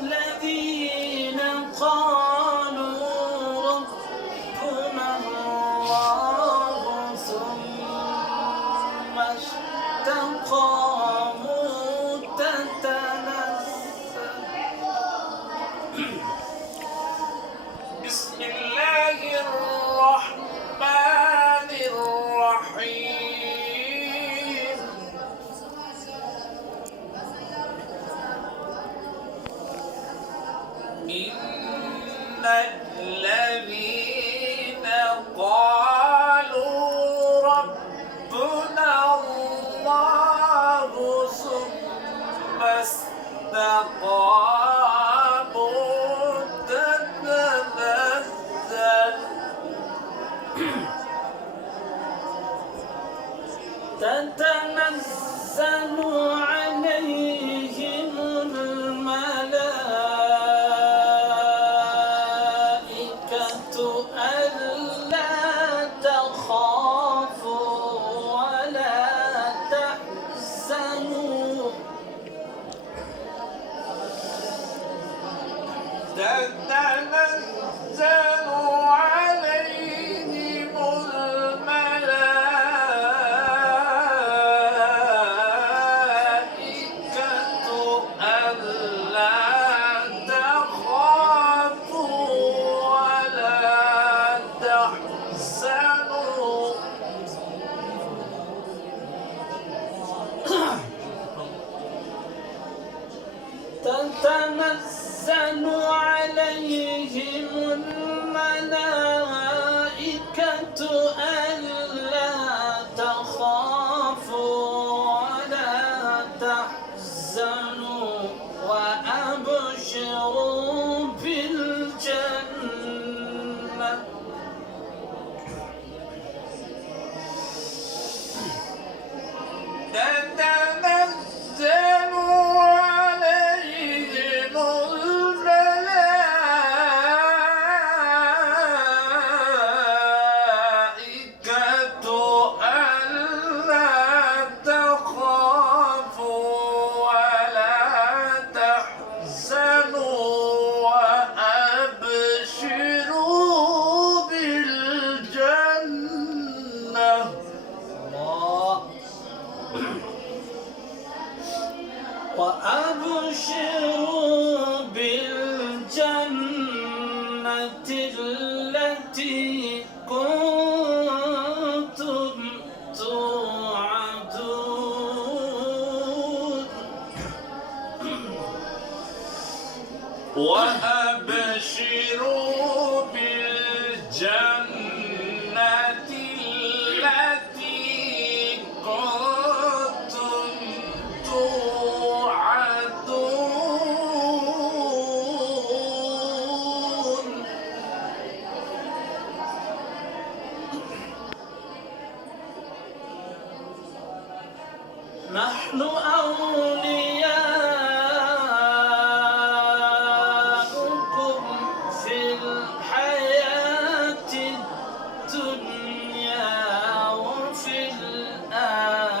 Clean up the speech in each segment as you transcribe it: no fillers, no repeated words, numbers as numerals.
الذين قالوا ربنا الله ثم استقاموا تتنزل بسم الله الرحمن الرحيم إن الذين قالوا ربنا الله ثم استقاموا تتنزل عليهم الملائكة ألا تخافوا ولا تحزنوا تتنزل عليهم الملائكة ألا تخافوا ولا تحزنوا تتنزل عليهم الملائكة ألا تخافوا ولا تحزنوا وأبشروا بالجنة تتنزل عليهم الملائكة ألا تخافوا ولا تحزنوا وأبشروا بالجنة وأبشروا بالجنة التي كنتم توعدون وأبشروا بالجنة التي كنتم توعدون نحن أولياؤكم في الحياة الدنيا وفي الآخرة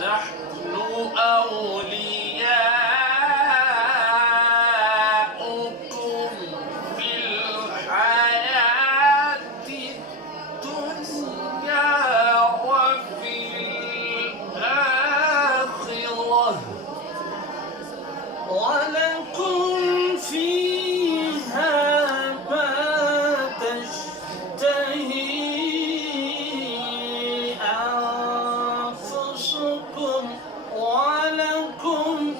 نحن أولياؤكم في الحياة الدنيا وفي الآخرة ولكم فيها ما تشتهي أنفسكم ولكم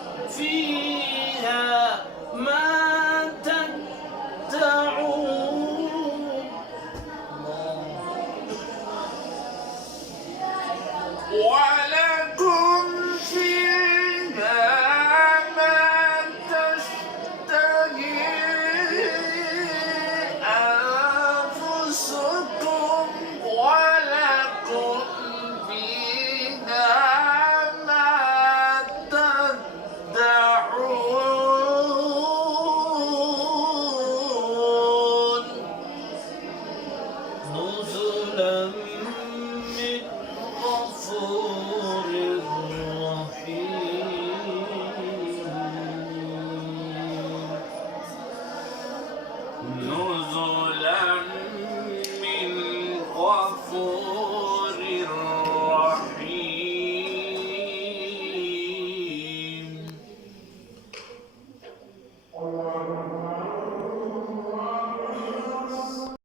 نور